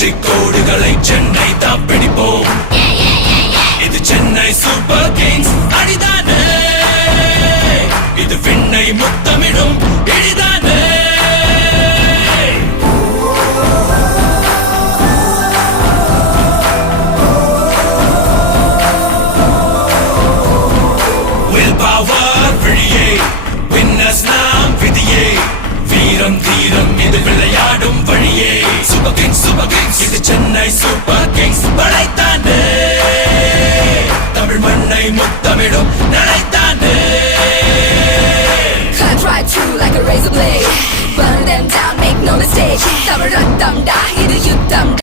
வெற்றி கோடுகளை சென்னை தான் பிடிப்போம். இது சென்னை சூப்பர் கிங்ஸ் அடிதானே, இது விண்ணை முத்தமிடும் இடிதானே. Will power விழியே, winners நாம் விதியே, வீரம் தீரம் இது விளையாடும் வழியே. சூப்பர் கிங்ஸ் இது சென்னை சூப்பர் கிங்ஸ் படைத்தானே, தமிழ் மண்ணை முத்தமிடும் நடைத்தானே. Cut right through like a razor blade, burn them down, make no mistake. Tamil ரத்தம் டா, இது யுத்தம்.